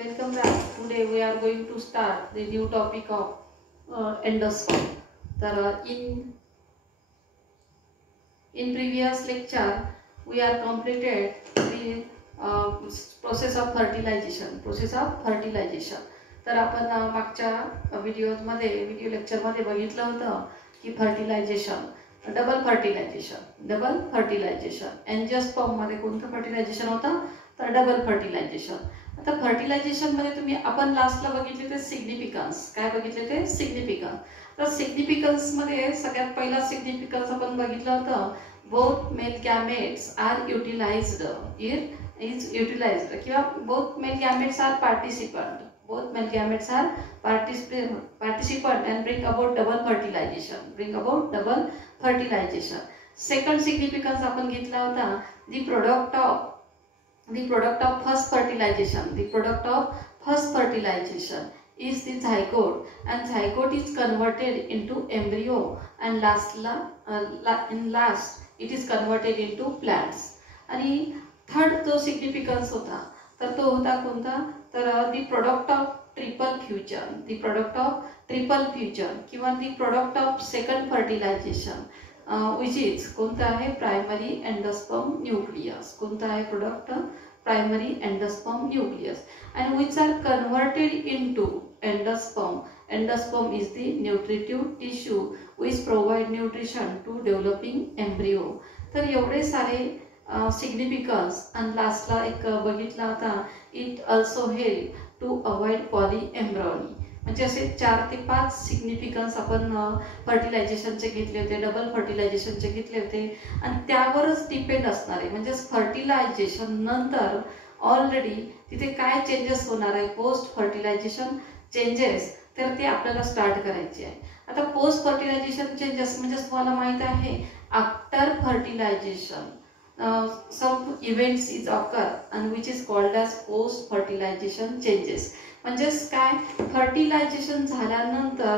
Welcome back. Today we are going to start the new topic of endosperm. In previous lecture we are completed the process of fertilization. तर आपण मागच्या video lecture मध्ये बघितलं होतं की double fertilisation angiosperm मध्ये कोणतं fertilisation होतं तर डबल फर्टिलायझेशन. आता फर्टिलायझेशन मध्ये तुम्ही आपण लास्टला बघितले ते सिग्निफिकन्स. काय बघितले ते सिग्निफिकन्स. तर सिग्निफिकन्स मध्ये सगळ्यात पहिला सिग्निफिकन्स आपण बघितलं होतं both male gametes are utilised किंवा both male gametes are participant. Both male gametes are participant and bring about double fertilization. Second significance आपण घेतला होता the product of first fertilization is the zygote, and zygote is converted into embryo and last it is converted into plants. आणि third जो significance होता तर तो होता कोणता तर the product of triple fusion किंवा the product of second fertilization which is कोणता आहे प्रायमरी एंडोस्पर्म न्यूक्लियस. कोणता आहे product primary endosperm nucleus and which are converted into endosperm. Endosperm is the nutritive tissue which provide nutrition to developing embryo. तर एवढे सारे significance आणि लास्टला एक बघितला होता it also help to avoid polyembryony. म्हणजे असे 4 ते 5 सिग्निफिकन्स आपण फर्टिलायझेशनचे घेतले होते, डबल फर्टिलायझेशनचे घेतले होते आणि त्यावरच डिपेंड असणार आहे. म्हणजे फर्टिलायझेशन नंतर ऑलरेडी तिथे काय चेंजेस होणार आहे पोस्ट फर्टिलायझेशन चेंजेस तर ते आपल्याला स्टार्ट करायचे आहे. आता पोस्ट फर्टिलायझेशन चेंजेस म्हणजे तुम्हाला माहित आहे after fertilisation some events is occur and which is called as post fertilization changes. म्हणजे काय फर्टिलायझेशन झाल्यानंतर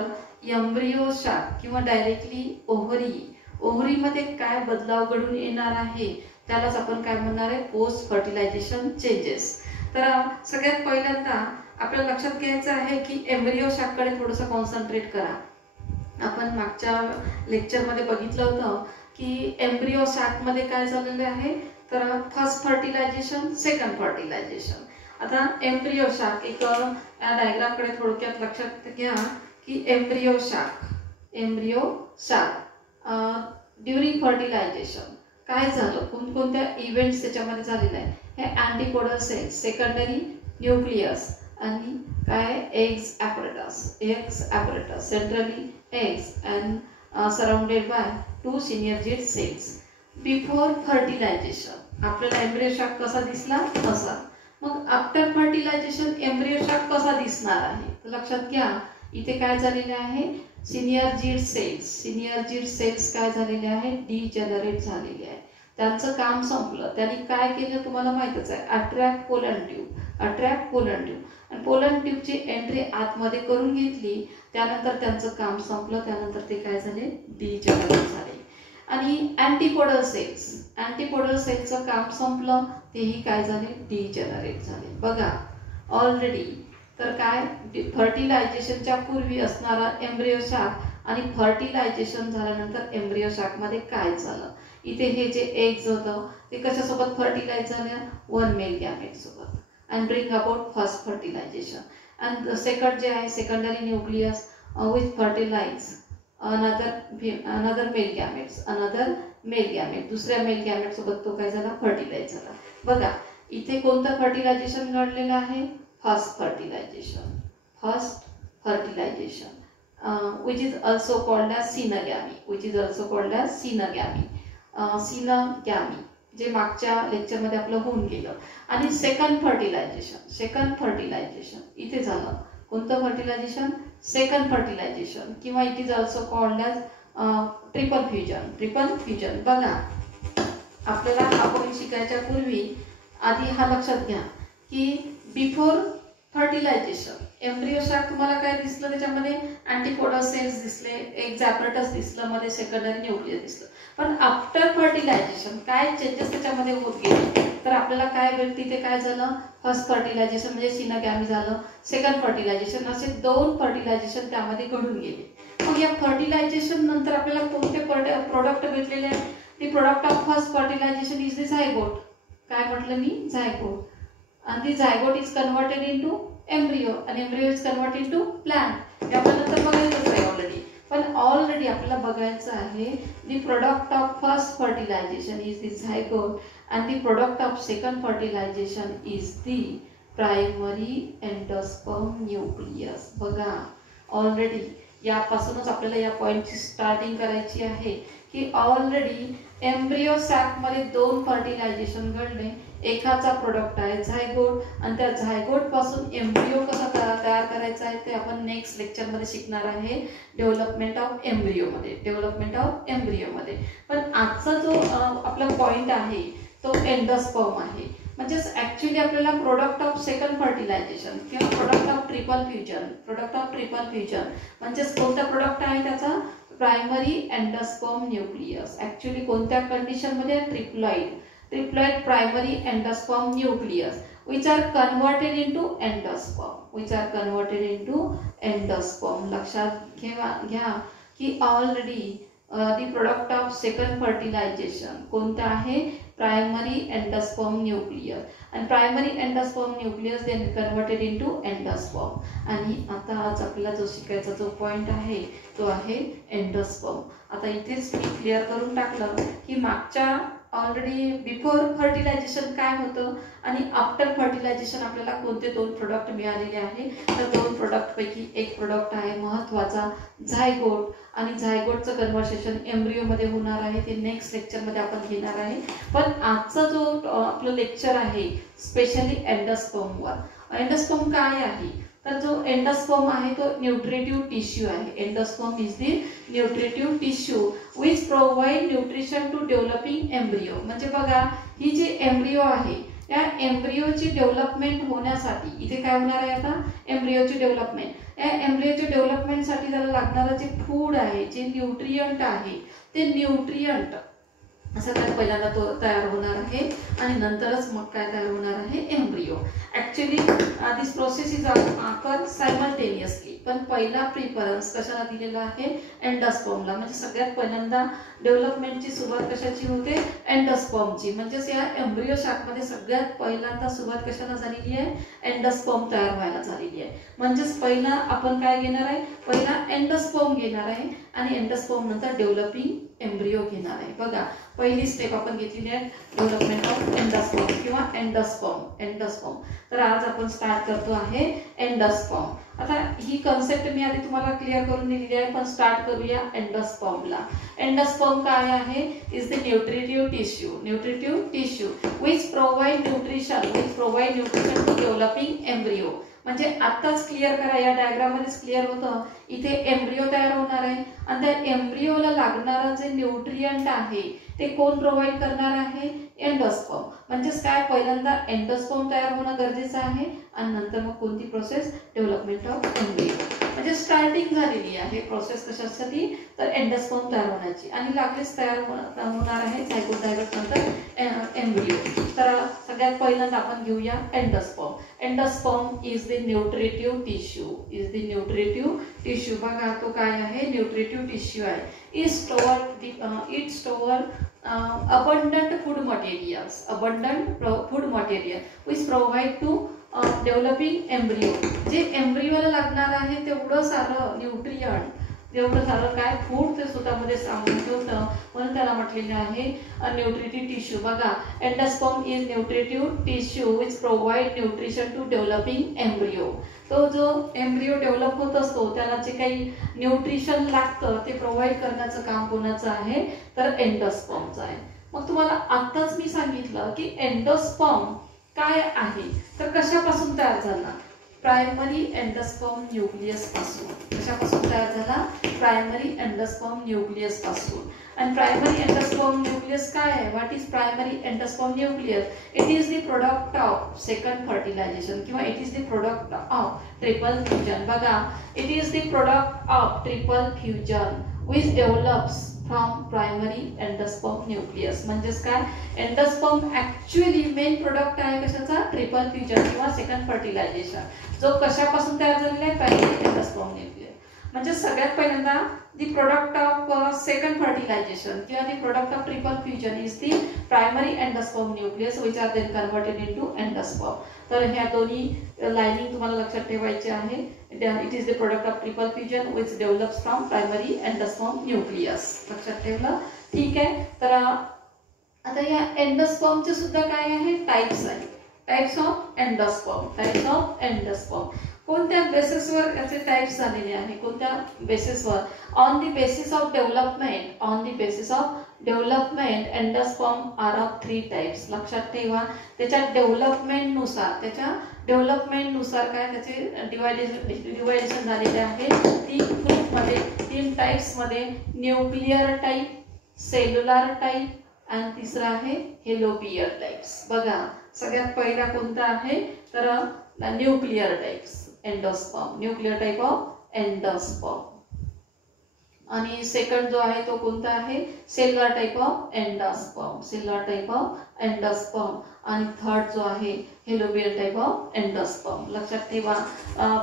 एम्ब्रियो शाक किंवा डायरेक्टली ओव्हरी मध्ये काय बदलाव घडून येणार आहे त्यालाच आपण काय म्हणणार आहे पोस्ट फर्टिलायझेशन चेंजेस. तर सगळ्यात पहिल्यांदा आपल्याला लक्षात घ्यायचं आहे की एम्ब्रियो शाक कडे थोडंसं कॉन्सन्ट्रेट करा. आपण मागच्या लेक्चर मध्ये बघितलं होतं की एम्ब्रियो सॅक मध्ये काय झालेले आहे तर फर्स्ट फर्टिलायझेशन सेकंड फर्टिलायझेशन. आता एम्ब्रियो सॅक एक या डायग्राम कडे थोडक्यात लक्षात घ्या की एम्ब्रियो सॅक ड्युरिंग फर्टिलायझेशन काय झालं कोणकोणत्या इव्हेंट्स त्याच्यामध्ये झालेले आहे. हे अँटीपोडल सेल्स सेकंडरी न्यूक्लियस आणि काय eggs apparatus centrally eggs and surrounded by 2 synergid cells. Before fertilization आपल्याला एम्ब्रियो शाक कसा दिसला असा. मग आफ्टर फर्टिलायझेशन एम्ब्रियो शाक कसा दिसणार आहे तर लक्षात घ्या इथे काय झालेले आहे सिनियरजिड सेल्स काय झालेले आहेत डिजनरेट झालेले आहेत. त्यांचं काम संपलं. त्यांनी काय केलं तुम्हाला माहितच आहे अट्रॅक्ट पोलन ट्यूब आणि पोलन ट्यूबची एंट्री आतमध्ये करून घेतली. त्यानंतर त्यांचं काम संपलं. त्यानंतर ते काय झाले डिजनरेट झाले. आणि अँटीपोडल सेल्सचं काम संपलं तेही काय झाले डिजनरेट झाले. बघा ऑलरेडी तर काय फर्टिलायझेशनच्या पूर्वी असणारा एम्ब्रियो शाक आणि फर्टिलायझेशन झाल्यानंतर एम्ब्रियो शाक मध्ये काय झालं. इथे हे जे एग्स होतं ते कशासोबत फर्टिलाइज झालं वन मेल गॅमेट सोबत and bring about first fertilization. And the second जे आहे secondary nucleus which fertilize another male gamete. दुसऱ्या मेल गॅमेट सोबत तो काय झाला फर्टिलाइज झाला. बघा इथे कोणतं फर्टिलायझेशन घडलेलं आहे first fertilisation which is also called as synagamy. जे मागच्या लेक्चर मध्ये आपलं होऊन गेलं. आणि सेकंड फर्टिलायझेशन इथे झालं कोणतं फर्टिलायझेशन सेकंड फर्टिलायझेशन किंवा it is also called as triple fusion. बघा आपल्याला हा पॉईंट शिकायच्या पूर्वी आधी हा लक्षात घ्या की बिफोर फर्टिलायझेशन एम्ब्रियो शाक तुम्हाला काय दिसलं त्याच्यामध्ये अँटीपोडल सेल्स दिसले एग्स ॲपरेटस दिसलं मध्ये सेकंडरी न्यूक्लियस दिसलं. पण आफ्टर फर्टिलायझेशन काय चेंजेस त्याच्यामध्ये होत गेले तर आपल्याला काय भेटतं, तिथे काय झालं, फर्स्ट फर्टिलायझेशन म्हणजे सिनोगॅमी झालं, सेकंड फर्टिलायझेशन, असे 2 फर्टिलायझेशन त्यामध्ये घडून गेले. मग या फर्टिलायझेशन नंतर आपल्याला कोणते प्रोडक्ट भेटलेले आहेत, the product of first fertilisation is the zygote. काय म्हटलं मी, zygote. and the zygote is converted into embryo and embryo is converted into plant. हे आपल्याला तर बघायचं आहे ऑलरेडी, पण ऑलरेडी आपल्याला बघायचं आहे the product of first fertilization is the zygote and the product of second fertilization is the primary endosperm nucleus. बघा ऑलरेडी यापासूनच आपल्याला या पॉइंटची स्टार्टिंग करायची आहे की ऑलरेडी एम्ब्रियो सॅक मध्ये 2 फर्टिलायझेशन घडले. एकाचा प्रोडक्ट आहे झायगोट आणि त्या झायगोट पासून एम्ब्रियो कसा तयार करायचा आहे ते आपण नेक्स्ट लेक्चर मध्ये शिकणार आहे, डेव्हलपमेंट ऑफ एम्ब्रियो मध्ये. पण आजचा जो आपला पॉइंट आहे तो एंडोस्पर्म आहे. म्हणजेच ऍक्च्युअली आपल्याला प्रोडक्ट ऑफ सेकंड फर्टिलायझेशन किंवा प्रोडक्ट ऑफ ट्रिपल फ्युजन म्हणजेच कोणता प्रोडक्ट आहे त्याचा, प्रायमरी एंडोस्पर्म न्यूक्लियस. ऍक्च्युअली कोणत्या कंडिशन मध्ये, triploid primary endosperm nucleus which are converted into endosperm. लक्षात घ्या की already the product of second fertilisation कोणतं आहे, प्रायमरी एंडोस्पर्म न्यूक्लियस, आणि primary endosperm nucleus then converted into endosperm. आणि आता आज आपल्याला जो शिकायचा जो पॉइंट आहे तो आहे एंडोस्पर्म. आता इथेच मी क्लिअर करून टाकलं की मागच्या ऑलरेडी बिफोर फर्टिलायझेशन काय होतं आणि आफ्टर फर्टिलायझेशन आपल्याला कोणते 2 प्रोडक्ट मिळालेले आहे. तर 2 प्रोडक्ट पैकी एक प्रोडक्ट आहे महत्त्वाचा झायगोट, आणि झायगोटचं कन्व्हर्सेशन एम्ब्रियो मध्ये होणार आहे, ते नेक्स्ट लेक्चर मध्ये आपण घेणार आहे. पण आजचा जो आपलं लेक्चर आहे स्पेशली एंडोस्पर्मवर. एंडोस्पर्म काय आहे, तर जो एंडोस्पर्म आहे तो न्यूट्रिटिव्ह टिश्यू आहे. Endosperm is the nutritive tissue which provide nutrition to developing embryo. म्हणजे बघा ही जी एम्ब्रियो आहे या एम्ब्रियोची डेव्हलपमेंट होण्यासाठी इथे काय होणार आहे, आता एम्ब्रियोची डेव्हलपमेंट, या एम्ब्रियोच्या डेव्हलपमेंटसाठी त्याला लागणारं जे फूड आहे, जे न्यूट्रियंट आहे, ते न्यूट्रियंट सगळ्यात पहिल्यांदा तो तयार होणार आहे आणि नंतरच मग काय तयार होणार आहे, embryo. Actually this process is occur simultaneously. पण पहिला प्रिफरन्स कशाला दिलेला आहे, एंडोस्पर्मला. म्हणजे सगळ्यात पहिल्यांदा डेव्हलपमेंटची सुरुवात कशाची होते, एंडोस्पर्मची. म्हणजेच या एम्ब्रियो शाखमध्ये सगळ्यात पहिल्यांदा सुरुवात कशाला झालेली आहे, एंडोस्पर्म तयार व्हायला झालेली आहे. म्हणजेच पहिला आपण काय घेणार आहे, पहिला एंडोस्पर्म घेणार आहे आणि एंडोस्पर्म नंतर डेव्हलपिंग एम्ब्रियो घेणार आहे. बघा पहिली स्टेप आपण घेतलेली आहे डेव्हलपमेंट ऑफ एंडोस्पर्म किंवा एंडोस्पर्म. तर आज आपण स्टार्ट करतो आहे एंडोस्पर्म. आता ही कन्सेप्ट मी आधी तुम्हाला क्लिअर करून दिलेली आहे, पण स्टार्ट करूया एंडोस्पर्मला. एंडोस्पर्म काय आहे, is the nutritive tissue which provide nutrition to developing embryo. म्हणजे आताच क्लिअर करा, या डायग्राम मध्येच क्लिअर होतं. इथे एम्ब्रियो तयार होणार आहे आणि त्या एम्ब्रियोला लागणारं जे न्यूट्रियंट आहे ते कोण प्रोव्हाइड करणार आहे, एंडोस्पर्म. म्हणजेच काय, पहिल्यांदा एंडोस्पर्म तयार होणं गरजेचं आहे आणि नंतर मग कोणती प्रोसेस, डेव्हलपमेंट ऑफ एम्ब्रियो. म्हणजे स्टार्टिंग झालेली आहे प्रोसेस कशासाठी, तर एंडोस्पर्म तयार होण्याची, आणि लागलीच तयार होणार आहे झायगोट नंतर एम्ब्रियो. तर सगळ्यात पहिल्यांदा आपण घेऊया endosperm. Endosperm is the nutritive tissue. बघा तो काय आहे, न्यूट्रिटिव्ह टिश्यू आहे. It store abundant food material which provide to developing embryo. जे एम्ब्रियोला लागणार आहे तेवढं सारं न्यूट्रियंट, जेवढं सारं काय फूड ते स्वतःमध्ये सामावून ठेवतं, म्हणून त्याला म्हटलेलं आहे न्यूट्रिटिव्ह टिश्यू. बघा endosperm is nutritive tissue which provide nutrition to developing embryo. तो जो एम्ब्रियो डेव्हलप होत असतो त्याला जे काही न्यूट्रिशन लागतं ते प्रोव्हाइड करण्याचं काम कोणाचं आहे, तर एंडोस्पर्मचं आहे. मग तुम्हाला आताच मी सांगितलं की एंडोस्पर्म काय आहे, तर कशापासून तयार झाला, प्रायमरी एंडोस्पर्म न्यूक्लियस पासून. कशापासून तयार झाला, प्रायमरी एंडोस्पर्म न्यूक्लियस पासून. आणि प्रायमरी एंडोस्पर्म न्यूक्लियस काय आहे, what is primary endosperm nucleus, it is the product of second fertilisation किंवा it is the product of triple fusion. बघा it is the product of triple fusion which develops from primary endosperm nucleus. म्हणजेच काय, endosperm actually main product आहे कशाचा, triple fusion किंवा second fertilization, जो कशापासून तयार झालेला आहे, प्रायमरी एंडोस्पर्म न्यूक्लियस. म्हणजे सगळ्यात पहिल्यांदा the product of second fertilisation किंवा the product of triple fusion is the primary endosperm nucleus which are then converted into endosperm. तर ह्या दोन्ही लाईनिंग तुम्हाला लक्षात ठेवायची आहे. It is the product of triple fusion which develops from primary endosperm nucleus. लक्षात ठेवलं, ठीक आहे. तर आता या एंडोस्पर्मचे सुद्धा काय आहे, टाइप्स आहे. Types of endosperm, types of endosperm. कोणत्या बेसिसवर याचे टाइप्स झालेले आहे, कोणत्या बेसिसवर, on the basis of development, on the basis of development endosperm are of 3 types. लक्षात ठेवा, त्याच्या डेव्हलपमेंटनुसार, त्याच्या डेव्हलपमेंटनुसार काय त्याचे डिवायडेशन झालेले आहे 3 ग्रुपमध्ये, 3 टाइप्समध्ये. न्यूक्लियर टाइप, सेल्युलर टाइप आणि तिसरा आहे हेलोपियर टाइप्स. बघा सगळ्यात पहिला कोणता आहे, तर nuclear types endosperm, nuclear type of endosperm. आणि सेकंड जो आहे तो कोणता आहे, cellular type of endosperm, cellular type of endosperm. आणि थर्ड जो आहे हेलोपियर टाइप ऑफ एंडोस्पर्म. लक्षात ठेवा,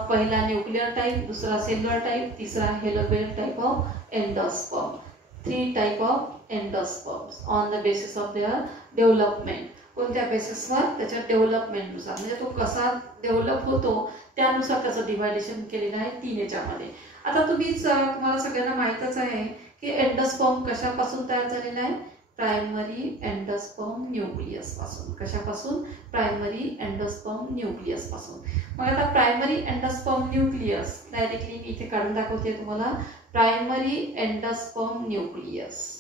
पहिला न्यूक्लियर टाइप, दुसरा सेल्युलर टाइप, तिसरा helobial type of endosperm. 3 type of endosperms on the basis of their development. कोणत्या बेसिसवर, त्याच्या डेव्हलपमेंटनुसार, म्हणजे तो कसा डेव्हलप होतो त्यानुसार त्याचं डिवायडेशन केलेलं आहे 3 याच्यामध्ये. आता तुम्हाला सगळ्यांना माहीतच आहे की एंडोस्पर्म कशापासून तयार झालेला आहे, प्रायमरी एंडोस्पर्म न्यूक्लियस पासून. कशापासून, प्रायमरी एंडोस्पर्म न्यूक्लियस पासून. मग आता प्रायमरी एंडोस्पर्म न्यूक्लियस डायरेक्टली मी इथे काढून दाखवते तुम्हाला. प्रायमरी एंडोस्पर्म न्यूक्लियस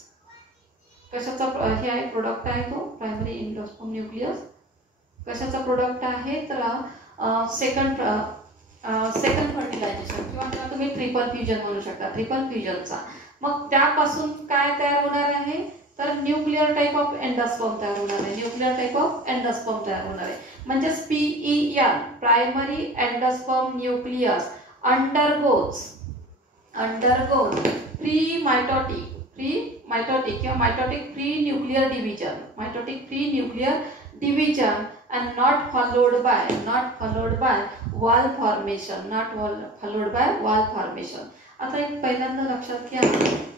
कशाचा हे आहे, प्रोडक्ट आहे तो प्रायमरी एंडोस्पर्म न्यूक्लियस. कशाचा प्रोडक्ट आहे, तर सेकंड फर्टिलायझेशन किंवा तुम्ही ट्रिपल फ्युजन म्हणू शकता, ट्रिपल फ्युजनचा. मग त्यापासून काय तयार होणार आहे, तर न्यूक्लियर टाइप ऑफ एंडोस्पर्म तयार होणार आहे, न्यूक्लियर टाइप ऑफ एंडोस्पर्म तयार होणार आहे. म्हणजेच PEN, primary endosperm nucleus undergoes pre mitotic किंवा mitotic pre nuclear division, mitotic pre nuclear division and not followed by wall formation, not followed by wall formation. आता एक पहिल्यांदा लक्षात घ्या,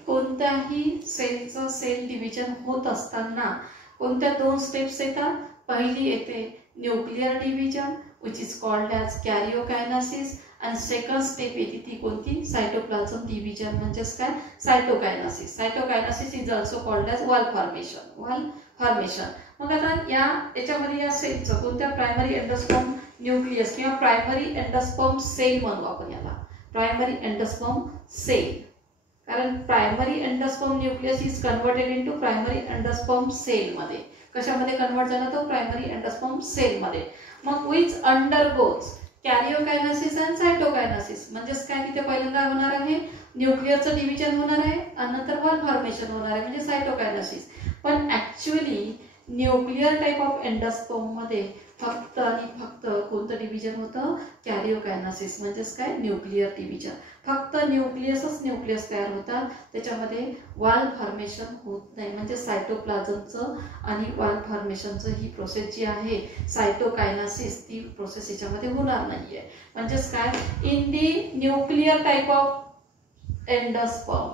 कोणत्याही सेलचं सेल डिव्हिजन होत असताना कोणत्या 2 स्टेप्स येतात. पहिली येते nuclear division which is called as कॅरिओकायनेसिस, आणि सेकंड स्टेप येते ती कोणती, सायटोप्लाझम डिव्हिजन. म्हणजेच काय, cytokinesis. Cytokinesis is also called as wall formation. मग आता याच्यामध्ये या सेलचं कोणत्या, प्रायमरी एंडोस्पर्म न्यूक्लियस किंवा प्रायमरी एंडोस्पर्म सेल म्हणू आपण याला, प्रायमरी एंडोस्पर्म सेल. कारण primary endosperm nucleus is converted into primary endosperm cell मध्ये. कशामध्ये कन्वर्ट झाला तो, प्रायमरी एंडोस्पर्म सेल मध्ये. मग विच अंडरगोज कॅरिओकायनेसिस अँड सायटोकायनेसिस. म्हणजेच काय, तिथे पहिल्यांदा होणार आहे न्यूक्लियरचं डिव्हिजन होणार आहे आणि नंतर वॉल फॉर्मेशन होणार आहे, म्हणजे सायटोकायनेसिस. पण actually nuclear type of endosperm मध्ये फक्त आणि फक्त कोणतं डिव्हिजन होतं, कॅरिओकायनेसिस. म्हणजेच काय, न्यूक्लियर डिव्हिजन. फक्त न्यूक्लियस तयार होतात, त्याच्यामध्ये वॉल फॉर्मेशन होत नाही. म्हणजे सायटोप्लाझमचं आणि वॉल फॉर्मेशनचं ही प्रोसेस जी आहे सायटोकायनेसिस, ती प्रोसेस याच्यामध्ये होणार नाहीये. म्हणजेच काय, in the nuclear type of endosperm,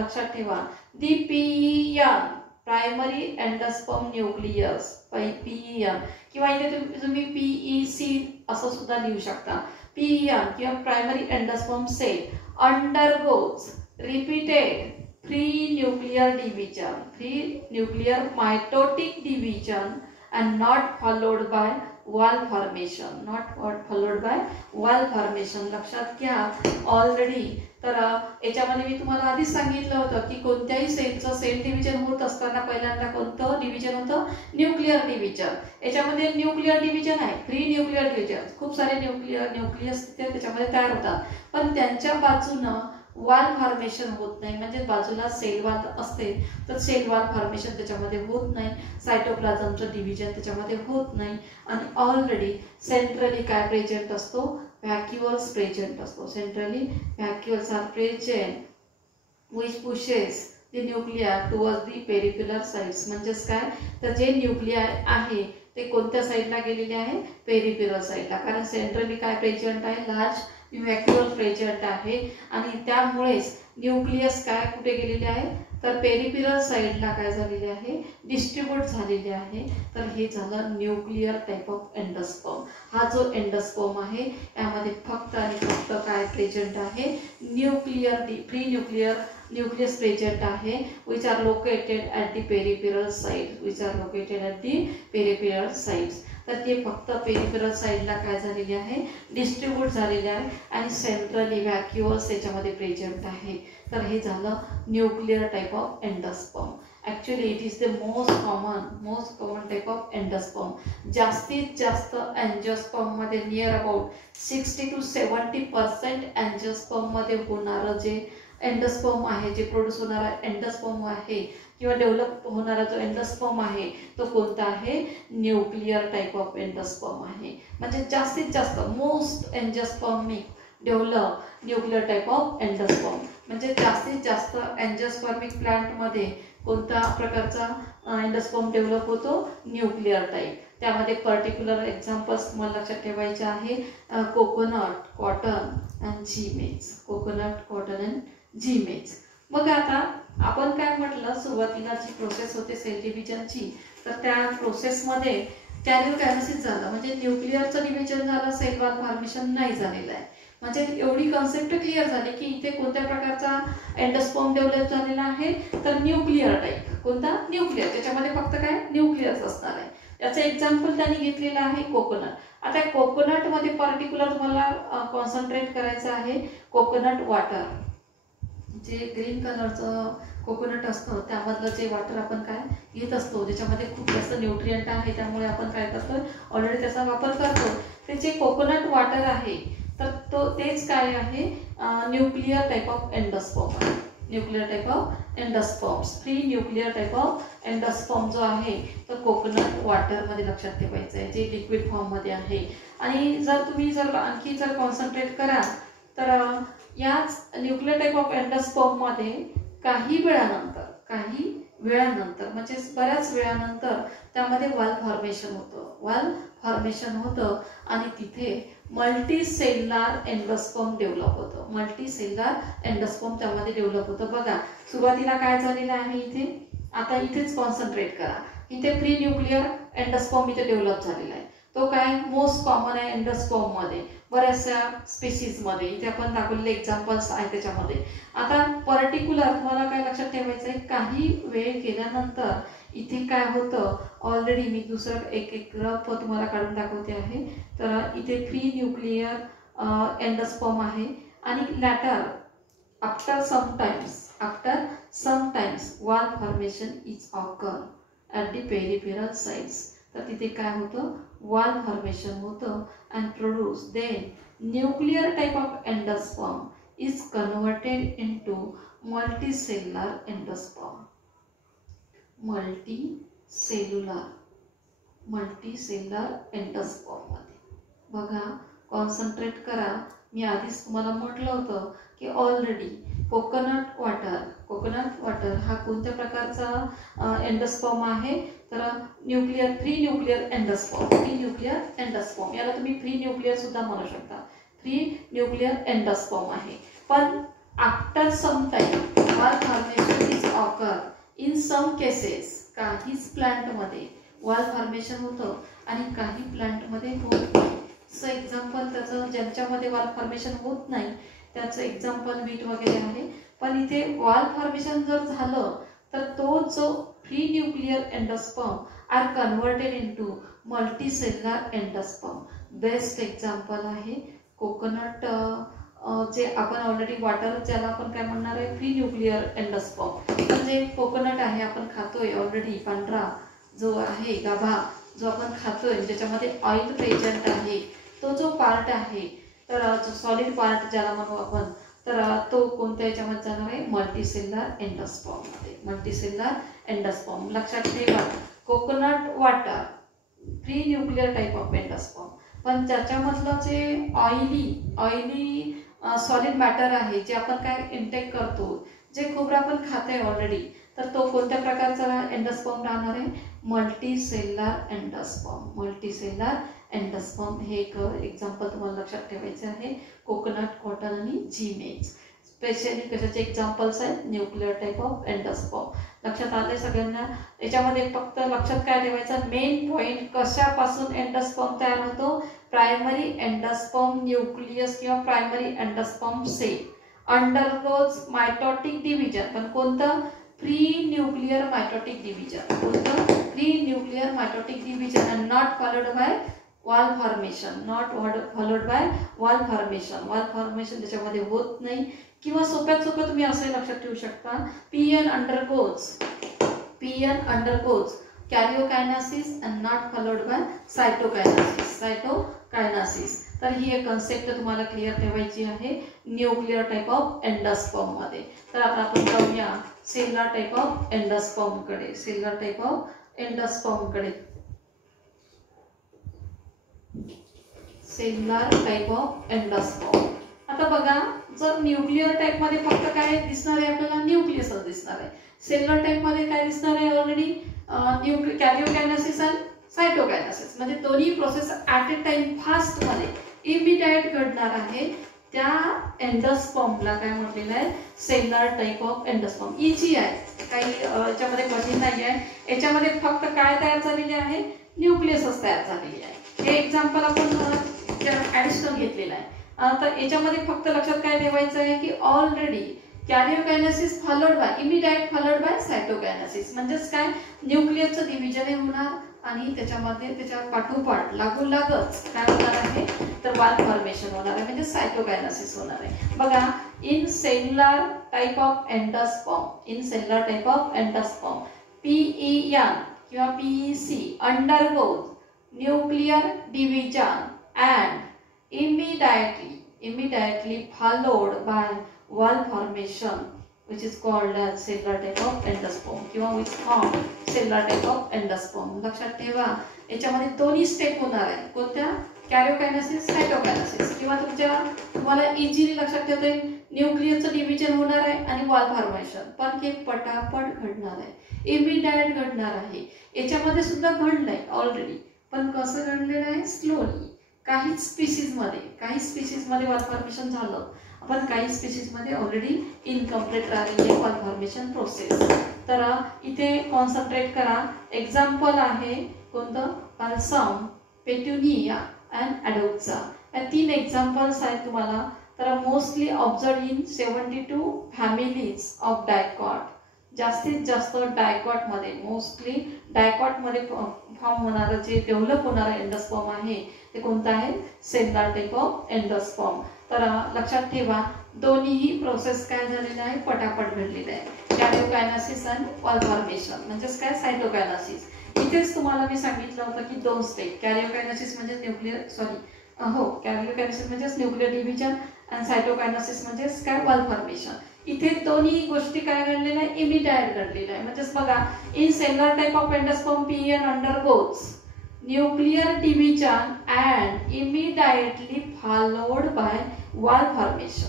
लक्षात ठेवा, दी PEN, primary endosperm nucleus, PEN, किंवा इथे तुम्ही PEC असं सुद्धा लिहू शकता. PEN किंवा primary endosperm cell undergoes repeated free nuclear mitotic division and not followed by wall formation, लक्षात घ्या. ऑलरेडी तर याच्यामध्ये मी तुम्हाला आधीच सांगितलं होतं की कोणत्याही सेलचं सेल डिव्हिजन होत असताना पहिल्यांदा कोणतं डिव्हिजन होतं, न्यूक्लियर डिव्हिजन. याच्यामध्ये न्यूक्लियर डिव्हिजन आहे, प्री न्यूक्लियर डिव्हिजन. खूप सारे न्यूक्लियस त्याच्यामध्ये तयार होतात, पण त्यांच्या बाजूनं वॉल फॉर्मेशन होत नाही. म्हणजे बाजूला सेल वॉल असते तर सेल वॉल फॉर्मेशन त्याच्यामध्ये होत नाही, सायटोप्लाझमचं डिव्हिजन त्याच्यामध्ये होत नाही. आणि ऑलरेडी सेंट्रली काय प्रेझेंट असतो, व्हॅक्युअल्स प्रेझेंट असतो. Centrally vacuoles are present which pushes the nuclei towards the peripheral sides. म्हणजेच काय, तर जे न्यूक्लियाय आहे ते कोणत्या साईडला गेलेले आहे, पेरिफेरल साईडला, कारण सेंट्रली काय प्रेझेंट आहे, लार्ज व्हॅक्युअल प्रेझेंट आहे आणि त्यामुळेच न्यूक्लियस काय कुठे गेलेले आहे, तर पेरिफेरल साईडला काय झालेले आहे, डिस्ट्रीब्यूट झालेले आहे. तर हे झालं न्यूक्लियर टाइप ऑफ एंडोस्पर्म. हा जो एंडोस्पर्म आहे यामध्ये फक्त आणि फक्त काय प्रेझेंट आहे, nuclear pre nuclear nucleus present आहे, which are located at the peripheral sides, which are located at the peripheral sides. तर ते फक्त पेरिफेरल साईडला काय झालेले आहे, डिस्ट्रीब्यूट झालेले आहे आणि सेंट्रली व्हॅक्युअल्स त्याच्यामध्ये प्रेझेंट आहे. तर हे झालं nuclear type of endosperm. Actually it is the most common type of endosperm. जास्तीत जास्त एंजिओस्पर्म मध्ये नियर अबाउट 60 to 70% एंजिओस्पर्म मध्ये होणारं जे एंडोस्पर्म आहे, जे प्रोड्यूस होणारा एंडोस्पर्म आहे किंवा डेव्हलप होणारा जो एंडोस्पर्म आहे तो कोणता आहे, न्यूक्लियर टाइप ऑफ एंडोस्पर्म आहे. म्हणजे जास्तीत जास्त most angiospermic develop nuclear type of endosperm. म्हणजे जास्तीत जास्त एंजिओस्पर्मिक प्लांटमध्ये कोणत्या प्रकारचा एंडोस्पर्म डेव्हलप होतो, न्यूक्लियर टाइप. त्यामध्ये पर्टिक्युलर एक्झाम्पल्स तुम्हाला लक्षात ठेवायचे आहे, coconut, cotton and Zea mays. Coconut, cotton and Zea mays. मग आता आपण काय म्हटलं, सुरुवातीला जी प्रोसेस होते सेल डिव्हिजनची, तर त्या प्रोसेसमध्ये कॅरियोकायनेसिस झालं, म्हणजे न्यूक्लियरचं डिव्हिजन झालं, सेल वॉल फॉर्मेशन नाही झालेलं आहे. म्हणजे एवढी कन्सेप्ट क्लिअर झाली की इथे कोणत्या प्रकारचा एंडोस्पर्म डेव्हलप झालेला आहे, तर न्यूक्लियर टाइप. कोणता, न्यूक्लियर. त्याच्यामध्ये फक्त काय, न्यूक्लियस असणार आहे. याचं एक्झाम्पल त्यांनी घेतलेलं आहे कोकोनट. आता कोकोनट मध्ये पर्टिक्युलर तुम्हाला कॉन्सन्ट्रेट करायचं आहे, कोकोनट वॉटर. जे ग्रीन कलरचं कोकोनट असतं त्यामधलं जे वॉटर आपण काय घेत असतो, ज्याच्यामध्ये खूप जास्त न्यूट्रिएंट आहे, त्यामुळे आपण काय करतो, ऑलरेडी त्याचा वापर करतो. ते जे कोकोनट वॉटर आहे तर तो तेच काय आहे, न्यूक्लियर टाइप ऑफ एंडोस्पर्म आहे. Nuclear type of endosperms. Pre nuclear type of endosperm जो आहे तो कोकोनट वॉटर मध्ये लक्षात ठेवायचं आहे, जे लिक्विड फॉर्म मध्ये आहे. आणि जर तुम्ही आणखी कॉन्सन्ट्रेट करा तर याच न्यूक्लियर टाइप ऑफ एंडोस्पर्म मध्ये काही वेळानंतर म्हणजे बऱ्याच वेळानंतर त्यामध्ये वाल फॉर्मेशन होतं आणि तिथे मल्टीसेल्युलर एंडोस्पर्म डेव्हलप होतं. मल्टीसेल्युलर एंडोस्पर्म त्यामध्ये डेव्हलप होतं. बघा सुरुवातीला काय झालेलं आहे इथे, आता इथेच कॉन्सन्ट्रेट करा. इथे प्री न्यूक्लियर एंडोस्पर्म इथे डेव्हलप झालेला आहे. तो काय मोस्ट कॉमन आहे एंडोस्पर्म मध्ये, बऱ्याचशा स्पीसीज मध्ये. इथे आपण दाखवलेले एक्झाम्पल्स आहेत त्याच्यामध्ये. आता पर्टिक्युलर तुम्हाला काय लक्षात ठेवायचं आहे, काही वेळ गेल्यानंतर इथे काय होतं, ऑलरेडी मी दुसरं एक ग्राफ तुम्हाला काढून दाखवते आहे. तर इथे प्री न्यूक्लियर एंडोस्पर्म आहे आणि लॅटर आफ्टर समटाइम्स वाल formation is occur at the peripheral sides. तर तिथे काय होतं, वाल फॉर्मेशन होतं and produce. Then nuclear type of endosperm is converted into multicellular endosperm. multicellular endosperm मध्ये बघा कॉन्सन्ट्रेट करा. मी आधीच तुम्हाला म्हटलं होतं की ऑलरेडी कोकोनट वॉटर हा कोणत्या प्रकारचा एंडोस्पर्म आहे, तर प्री न्यूक्लियर एंडोस्पर्म. याला तुम्ही प्री न्यूक्लियर सुद्धा म्हणू शकता. प्री न्यूक्लियर एंडोस्पर्म आहे. पण after some time wall formation is occur in some cases. काहीच प्लांट मध्ये वाल फॉर्मेशन होतं आणि काही प्लांट मध्ये होत नाही. सो एक्झाम्पल त्याचं ज्यांच्यामध्ये वाल फॉर्मेशन होत नाही त्याचं एक्झाम्पल वीट वगैरे आहे. पण इथे वाल फॉर्मेशन जर झालं तर तो जो free nuclear endosperm are converted into multicellular endosperm. Best example आहे कोकोनट, जे आपण ऑलरेडी वॉटर ज्याला आपण काय म्हणणार आहे, प्री न्यूक्लियर एंडोस्पर्म. म्हणजे कोकोनट आहे आपण खातोय ऑलरेडी, पांढरा जो आहे गाभा जो आपण खातोय ज्याच्यामध्ये ऑइल प्रेझेंट आहे, तो जो पार्ट आहे तर जो सॉलिड पार्ट ज्याला म्हणू आपण, तर तो कोणत्या याच्यामध्ये जाणार आहे, मल्टीसेल्युलर एंडोस्पर्म मध्ये. मल्टीसेल्युलर एंडोस्पर्म लक्षात ठेवा. Coconut water pre nuclear type of endosperm. पण ज्याच्यामधलं जे ऑइली सॉलिड मॅटर आहे जे आपण काय इंटेक करतो, जे खोबरं आपण खातोय ऑलरेडी, तर तो कोणत्या प्रकारचा एंडोस्पर्म राहणार आहे? Multicellular endosperm. मल्टीसेल्युलर एंडोस्पर्म हे एक एक्झाम्पल तुम्हाला लक्षात ठेवायचे आहे. कोकोनट, कॉटन आणि जीमेज स्पेशली कशाचे एक्झाम्पल्स आहेत? Nuclear type of endosperm. लक्षात आलंय सगळ्यांना? याच्यामध्ये फक्त लक्षात काय ठेवायचं, मेन पॉइंट कशापासून एंडोस्पर्म तयार होतो? प्रायमरी एंडोस्पर्म न्यूक्लियस किंवा primary endosperm cell undergoes mitotic division. पण कोणतं? Pre nuclear mitotic division. कोणतं? Pre nuclear mitotic division and not followed by wall formation. Not followed by wall formation. Wall formation त्याच्यामध्ये होत नाही. किंवा सोप्यात सोपं तुम्ही असं लक्षात ठेवू शकता, PN undergoes karyokinesis and not followed by cytokinesis. तर ही एक कन्सेप्ट तुम्हाला क्लिअर ठेवायची आहे न्यूक्लियर टाईप ऑफ एंडोस्पर्म मध्ये. तर आता आपण जाऊया सेल्युलर टाईप ऑफ एंडोस्पर्म कडे. सेल्युलर टाईप ऑफ एंडोस्पर्म कडे. Cellular type of endosperm. आता बघा, जर न्यूक्लियर टाईप मध्ये फक्त काय दिसणार आहे आपल्याला? न्यूक्लियसच दिसणार आहे. सेल्युलर टाईप मध्ये काय दिसणार आहे? ऑलरेडी कॅरिओकायनासिस आणि सायटोकायनासिस. म्हणजे दोन्ही process at A time fast मध्ये इमिडिएट घडणार आहे. त्या एंडोस्पर्मला काय म्हटलेलं आहे? Cellular type of endosperm. Easy आहे, काही याच्यामध्ये कठीण नाही आहे. याच्यामध्ये फक्त काय तयार झालेले आहे? न्यूक्लियसच तयार झालेली आहे. हे एक्झाम्पल आपण ऍडिशनल घेतलेलं आहे. तर याच्यामध्ये फक्त लक्षात काय ठेवायचं आहे की already karyokinesis followed by immediate followed by cytokinesis. म्हणजेच काय? न्यूक्लियसचं डिव्हिजन होणार आणि त्याच्यामध्ये त्याच्या पाठोपाठ लागोलागच काय होणार आहे? तर वॉल फॉर्मेशन होणार आहे, म्हणजे सायटोकायनासिस होणार आहे. बघा, in cellular type of endosperm, PEN किंवा PEC undergoes nuclear division and immediately followed by wall formation, which is called as cellular type of endosperm किंवा which form cellular type of endosperm. लक्षात ठेवा, याच्यामध्ये दोन्ही स्टेप होणार आहे. कोणत्या? Karyokinesis, सायटोकायनासिस. किंवा तुम्हाला इझिली लक्षात ठेवता येईल, न्यूक्लियसचं डिव्हिजन होणार आहे आणि वॉल फॉर्मेशन. पण हे पटापट घडणार आहे, इमिडिएट घडणार आहे. याच्यामध्ये सुद्धा घडलंय ऑलरेडी, पण कसं घडलेलं आहे? स्लोली. काही स्पीसीज मध्ये वॉल फॉर्मेशन झालं, पण काही स्पीसीज मध्ये ऑलरेडी इनकम्प्लीट राहिलेली आहे वॉल फॉर्मेशन प्रोसेस. तर इथे कॉन्सन्ट्रेट करा. एक्झाम्पल आहे कोणतं? Balsam, petunia and adoxa. या 3 एक्झाम्पल्स आहेत तुम्हाला. तर mostly observe in 72 families of dicot. जास्तीत जास्त डायकॉट मध्ये, मोस्टली डायकॉट मध्ये फॉर्म होणारं जे डेव्हलप होणारं एंडोस्पर्म आहे ते कोणतं आहे? Cellular type of endosperm. तर लक्षात ठेवा, दोन्हीही प्रोसेस काय झालेलं आहे? पटापट घडलेलं आहे. कॅरिओकायनासिस आणि वॉल फॉर्मेशन म्हणजेच काय? सायटोकायनासिस. इथेच तुम्हाला मी सांगितलं होतं की 2 स्टेप. कॅरिओकायनासिस म्हणजे कॅरिओकायनासिस म्हणजेच न्यूक्लियर डिव्हिजन आणि सायटोकायनासिस म्हणजेच काय? Wall formation. इथे दोन्ही गोष्टी काय घडलेल्या आहे? इमिडिएट घडलेल्या आहे. म्हणजेच बघा, in cellular type of endosperm PN undergoes nuclear division and immediately followed by wall formation.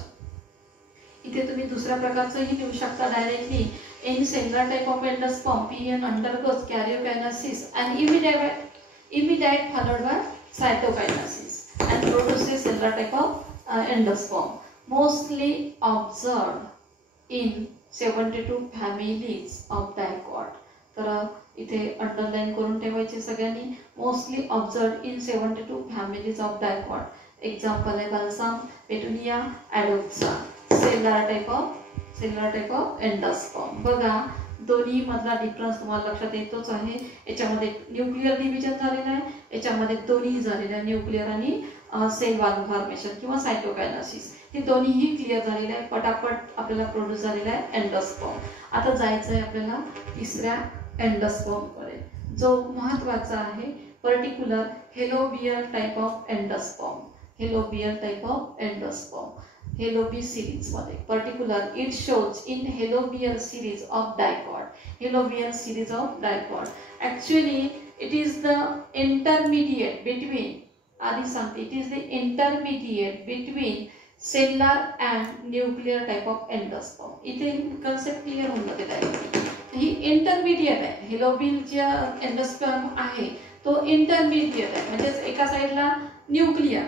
इथे तुम्ही दुसऱ्या प्रकारचंही लिहू शकता directly. In cellular type of endosperm PN undergoes karyokinesis and immediate followed by cytokinesis and produces cellular type of endosperm. Mostly observed in 72 families of dicot. तर इथे underline करून ठेवायचे सगळ्यांनी. Mostly observed in 72 families of dicot. Example आहे balsam, petunia, ॲडोक्सा. Cellular type of endosperm. बघा, दोन्ही मधला difference तुम्हाला लक्षात येतोच आहे. याच्यामध्ये न्यूक्लियर डिव्हिजन झालेलं आहे, याच्यामध्ये दोन्ही झालेलं आहे, न्यूक्लियर आणि सेल वॉल फॉर्मेशन किंवा सायटोकायनासिस. हे दोन्हीही क्लिअर झालेले आहे. पटापट आपल्याला प्रोड्यूस झालेला आहे एंडोस्पर्म. आता जायचं आहे आपल्याला तिसऱ्या एंडोस्पर्म कडे, जो महत्वाचा आहे. Particular helobial type of endosperm. Helobiae series मध्ये particular it shows in helobial series of dicot. Actually it is the intermediate between, आधी सांगते, it is the intermediate between cellular and nuclear type of endosperm. इथे concept clear होऊन जाते directly. ही intermediate आहे. हे लोबियल जे endosperm आहे तो इंटरमिडिएट आहे, म्हणजे एका साईडला न्यूक्लिअर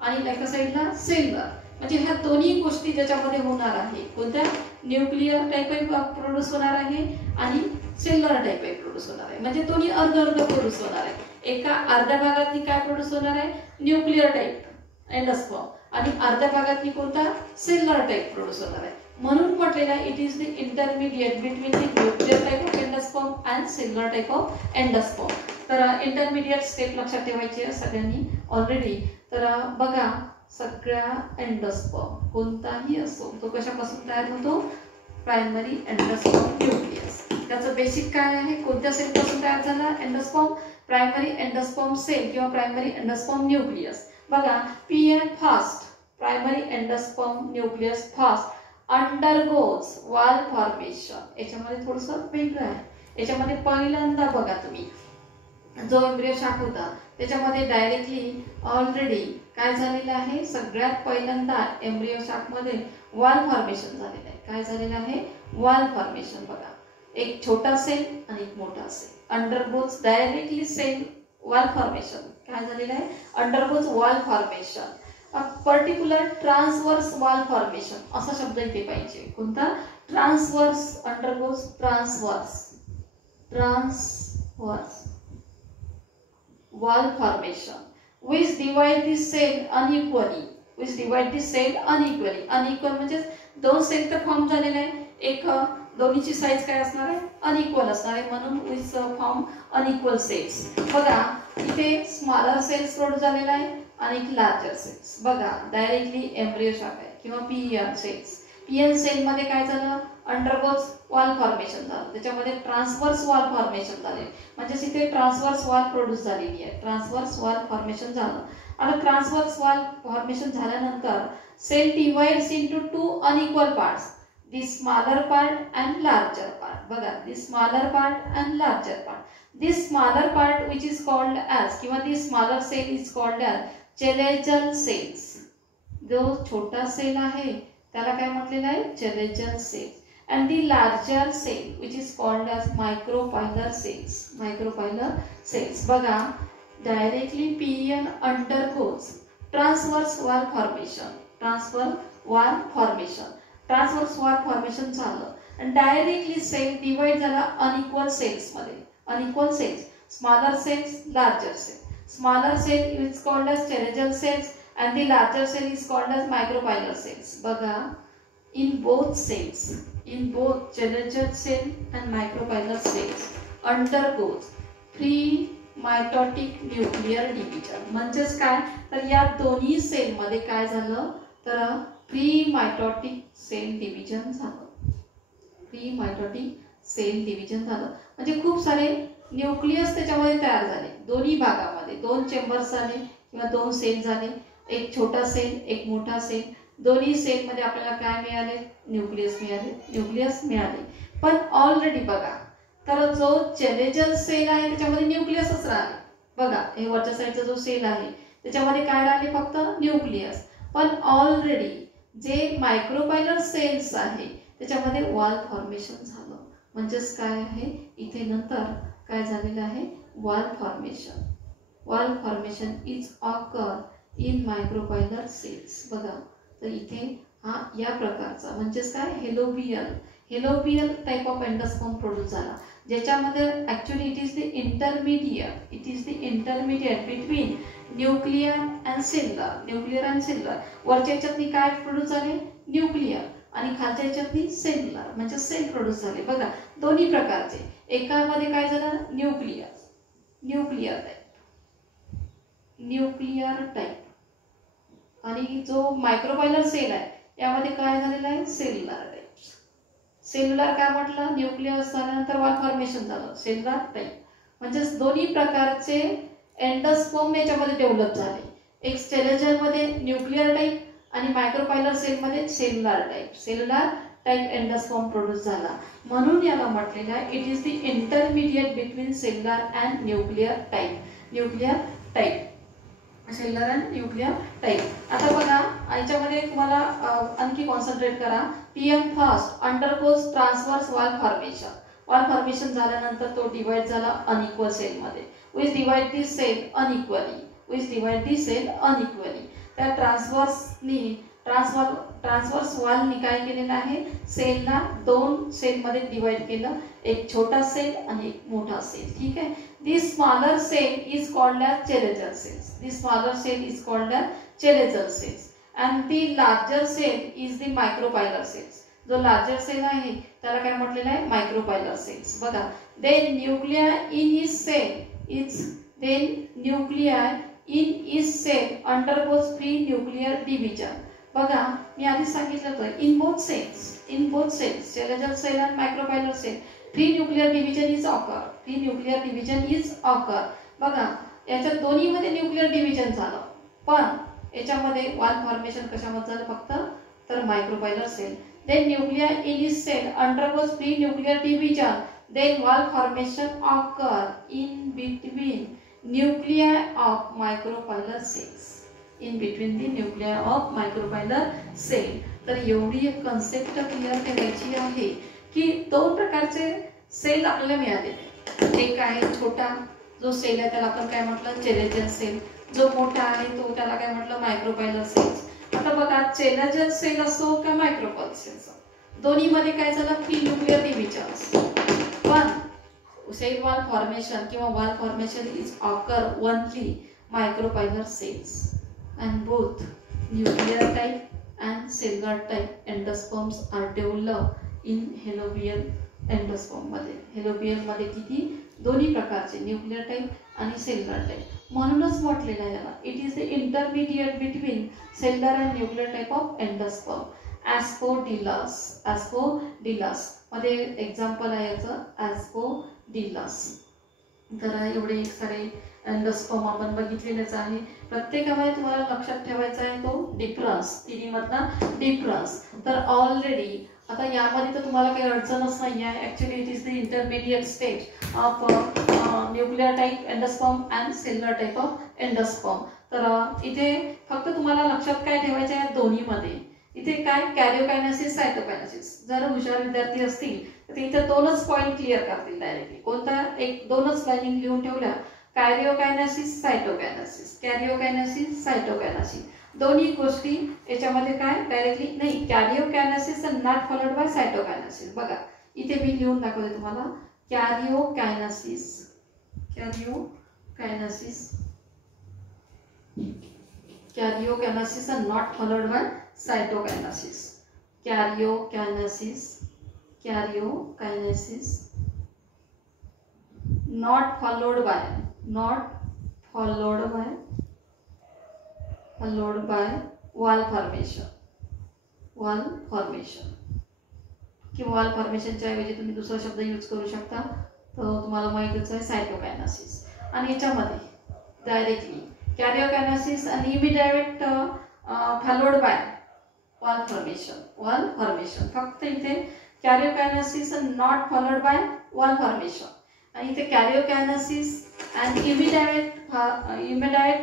आणि एका साईडला सेल्युलर. म्हणजे ह्या दोन्ही गोष्टी ज्याच्यामध्ये होणार आहे, कोणत्या न्यूक्लिअर टाईप प्रोड्यूस होणार आहे आणि सेल्युलर टाईप प्रोड्यूस होणार आहे. म्हणजे दोन्ही अर्ध अर्ध प्रोड्यूस होणार आहे. एका अर्ध्या भागातनी काय प्रोड्यूस होणार आहे, न्यूक्लिअर टाईप एंडोस्पर्म, आणि अर्ध्या भागातनी कोणता, सेल्युलर टाईप प्रोड्यूस होणार आहे. म्हणून म्हटलेलं आहे it is the intermediate between the nuclear type of endosperm and cellular type of endosperm. तर इंटरमिडिएट स्टेप लक्षात ठेवायची आहे सगळ्यांनी ऑलरेडी. तर बघा, सगळ्या एंडोस्पर्म कोणताही असो तो कशापासून तयार होतो, प्रायमरी एंडोस्पर्म न्यूक्लियस. त्याचं बेसिक काय आहे, कोणत्या सेल पासून तयार झाला एंडोस्पर्म, प्रायमरी एंडोस्पर्म सेल किंवा प्रायमरी एंडोस्पर्म न्यूक्लियस. बघा, PN fast primary endosperm nucleus fast undergoes wall formation. याच्यामध्ये थोडंसं वेगळं आहे. याच्यामध्ये पहिल्यांदा बघा तुम्ही जो एम्ब्रियो शाक होता त्याच्यामध्ये डायरेक्टली ऑलरेडी काय झालेलं आहे, सगळ्यात पहिल्यांदा एम्ब्रियो शाक मध्ये वॉल फॉर्मेशन झालेलं आहे. काय झालेलं आहे, वॉल फॉर्मेशन. बघा, एक छोटा सेल आणि एक मोठा cell undergoes directly cell wall formation. काय झालेलं आहे, undergoes wall formation. Particular transverse wall formation असा शब्द इथे पाहिजे. कोणता, transverse, undergoes transverse wall formation which divide the cell unequally. unequal म्हणजे दोन सेल तर फॉर्म झालेले आहे, एक दोन्हीची साईज काय असणार आहे, अनइक्वल असणार आहे, म्हणून विच फॉर्म अनइक्वल सेल्स. बघा, इथे स्मॉलर सेल्स प्रोड्यूस झालेला आहे आणि लार्जर सेल्स. बघा, डायरेक्टली एम्ब्रियो शाक आहे किंवा पीएन सेल्स. पीएन सेल मध्ये काय झालं, अंडरगोज वॉल फॉर्मेशन झालं, त्याच्यामध्ये ट्रान्सवर्स वॉल फॉर्मेशन झाले, म्हणजे इथे ट्रान्सवर्स वॉल प्रोड्यूस झालेली आहे. ट्रान्सवर्स वॉल फॉर्मेशन झालं. आता ट्रान्सवर्स वॉल फॉर्मेशन झाल्यानंतर cell divides into two unequal parts, the smaller part and larger part. बघा, the smaller part and larger part. This smaller part which is called as किंवा this smaller cell is called as chalazial cells. जो छोटा sale आहे त्याला काय म्हटलेलं आहे, chalazial cells. And the larger cell which is called as micropylar cells. Micropylar cells. बघा, directly PN undergoes transverse wall formation. Transverse wall formation झालं आणि डायरेक्टली सेल डिवाइड झाला अनइक्वल सेल्स मध्ये. Unequal cells, smaller cells, larger cell. Smaller cell is called as chalazal cells and the larger cell is called as micropylar cells. बघा, in both chalazal cell and micropylar cells undergoes pre mitotic nuclear division. म्हणजेच काय, तर या दोन्ही sale मध्ये काय झालं, तर प्री मायटोटिक सेल डिव्हिजन झालं. प्री मायटोटिक सेल डिव्हिजन झालं म्हणजे खूप सारे न्यूक्लियस त्याच्यामध्ये तयार झाले. दोन्ही भागामध्ये दोन चेंबर्स झाले किंवा दोन सेल झाले, एक छोटा सेल एक मोठा सेल. दोन्ही सेल मध्ये आपल्याला काय मिळाले, न्यूक्लियस मिळाले. पण ऑलरेडी बघा, तर जो चॅलेंजर सेल आहे त्याच्यामध्ये न्यूक्लियसच राहिले. बघा, हे वरच्या साईडचा जो सेल आहे त्याच्यामध्ये काय राहिले, फक्त न्यूक्लियस. पण ऑलरेडी जे मायक्रोपायलर सेल्स आहे त्याच्यामध्ये वॉल फॉर्मेशन झालं. म्हणजेच काय आहे, इथे नंतर काय झालेलं आहे, wall formation is occur in micropylar cells. बघा, तर इथे हा या प्रकारचा म्हणजेच काय, helobial type of endosperm produce झाला, ज्याच्यामध्ये actually it is the intermediate between nuclear and cellular. वरच्या याच्यातनी काय प्रोड्यूस झाले, न्यूक्लियर, आणि खालच्या याच्यातनी सेल्युलर म्हणजे सेल प्रोड्यूस झाले. बघा, दोन्ही प्रकारचे. एकामध्ये काय झालं, न्यूक्लियर टाइप, आणि जो मायक्रोपायलर सेल आहे यामध्ये काय झालेलं आहे, सेल्युलर टाइप. सेल्युलर काय म्हटलं, न्यूक्लियस झाल्यानंतर वॉल फॉर्मेशन झालं, सेल्युलर टाइप. म्हणजे दोन्ही प्रकारचे एंडोस्पर्म याच्यामध्ये डेव्हलप झाले. एक चॅलेंजर मध्ये न्यूक्लियर टाइप आणि मायक्रोपायलर सेल मध्ये सेल्युलर टाइप एंडोस्पर्म प्रोड्यूस झाला. म्हणून याला म्हटलेलं आहे it is the intermediate between cellular and nuclear type. Cellular and nuclear type. आता बघा, याच्यामध्ये तुम्हाला आणखी कॉन्सन्ट्रेट करा. PM first undergoes transverse wall formation. Wall formation झाल्यानंतर तो डिवाइड झाला अनइक्वल सेल मध्ये. Which divide this cell unequally. Which divide this cell unequally. त्या ट्रान्सव्हर्स वॉलनी काय केलेलं आहे, सेलला दोन सेलमध्ये डिवाइड केलं, एक छोटा सेल आणि एक मोठा सेल. ठीक आहे. This smaller cell is called as chalazal cells. This smaller cell is called as chalazal cells and the larger cell is the micropylar cells. जो लार्जर सेल आहे त्याला काय म्हटलेलं आहे, मायक्रोपायलर सेल्स. बघा, then nuclear in is cell is in each cell undergoes free nuclear division. बघा, मी आधी सांगितलं होतं in both cells chelagial cell and micropylar cell free nuclear division is occur. बघा, याच्यात दोन्ही मध्ये न्यूक्लियर डिव्हिजन झालं, पण याच्यामध्ये वॉल फॉर्मेशन कशामध्ये झालं फक्त तर micropylar cell. Then nuclear in each cell undergoes free nuclear division. Then wall formation occur in between nuclei of micropylar cells. In between the nuclei of micropylar cell. तर एवढी एक कन्सेप्ट क्लिअर करायची आहे की दोन प्रकारचे सेल आपल्याला मिळालेले. एक आहे छोटा जो सेल आहे त्याला आपण काय म्हटलं, चेलेजल सेल. जो मोठा आहे तो त्याला काय म्हटलं, मायक्रोपायलर सेल्स. आता बघा, चेलेजल सेल असो किंवा मायक्रोपायलर सेल्स, दोन्ही मध्ये काय झालं, फ्री न्यूक्लियर डिव्हिजन. पण cell wall formation किंवा wall formation is occur only micropylar cells and both nuclear type and cellular type endosperms are developed in halobial endosperm मध्ये. halobial मध्ये किती दोन्ही प्रकारचे न्यूक्लियर टाइप आणि सेल्युलर टाइप. म्हणूनच म्हटलेलं आहे याला it is the intermediate between cellular and nuclear type of endosperm. Asphodelus मध्ये एक्झाम्पल आहे याचं, ॲस्पोडिलस. तर एवढे एक सारे एंडोस्पर्म आपण बघितलेलेच आहे. प्रत्येकामध्ये तुम्हाला लक्षात ठेवायचा आहे तो डिफरन्स, तिन्हीमधला डिफरन्स. तर ऑलरेडी आता यामध्ये तर तुम्हाला काही अडचणच नाही आहे. Actually it is the intermediate stage of nuclear type endosperm and cellular type of endosperm. तर इथे फक्त तुम्हाला लक्षात काय ठेवायचे आहे दोन्हीमध्ये, इथे काय कॅरिओकायनेसिस सायटोकायनेसिस. जर हुशार विद्यार्थी असतील तर इथे दोनच पॉइंट क्लिअर करतील डायरेक्टली. कोणता एक दोनच लाईनिंग लिहून ठेवल्या, कॅरिओकायनेसिस सायटोकायनेसिस, कॅरिओकायनेसिस सायटोकायनेसिस. दोन्ही गोष्टी याच्यामध्ये काय डायरेक्टली नाही, कॅरिओकायनेसिस नॉट फॉलोड बाय सायटोकायनेसिस. बघा इथे मी लिहून दाखवते तुम्हाला, कॅरिओकायनेसिस are not followed by cytokinesis. Karyokinesis not followed by wall formation. किंवा वॉल फॉर्मेशनच्या ऐवजी तुम्ही दुसरा शब्द यूज करू शकता, तो तुम्हाला माहितीच आहे, सायटोकायनेसिस. आणि याच्यामध्ये डायरेक्टली कॅरिओकायनेसिस आणि immediate followed by wall formation. फक्त इथे कॅरिओकायनेसिस not followed by wall formation आणि इथे कॅरिओकायनेसिस and immediate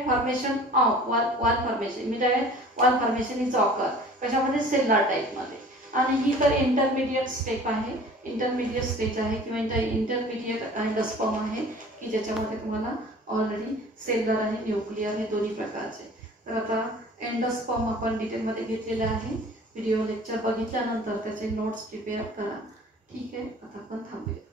formation of wall formation. Immediate wall formation is occur कशामध्ये, सेल्युलर टाइप मध्ये. आणि ही तर इंटरमिडिएट स्टेप आहे, इंटरमिडिएट स्टेज आहे किंवा इंटरमिडिएट एंडोस्पर्म आहे की ज्याच्यामध्ये तुम्हाला ऑलरेडी सेल्युलर आणि न्यूक्लियर हे दोन्ही प्रकारचे. तर आता एंडोस्पर्म आपण डिटेलमध्ये घेतलेले आहे. व्हिडिओ लेक्चर बघितल्यानंतर त्याचे नोट्स प्रिपेअर करा. ठीक आहे, आता आपण थांबूया.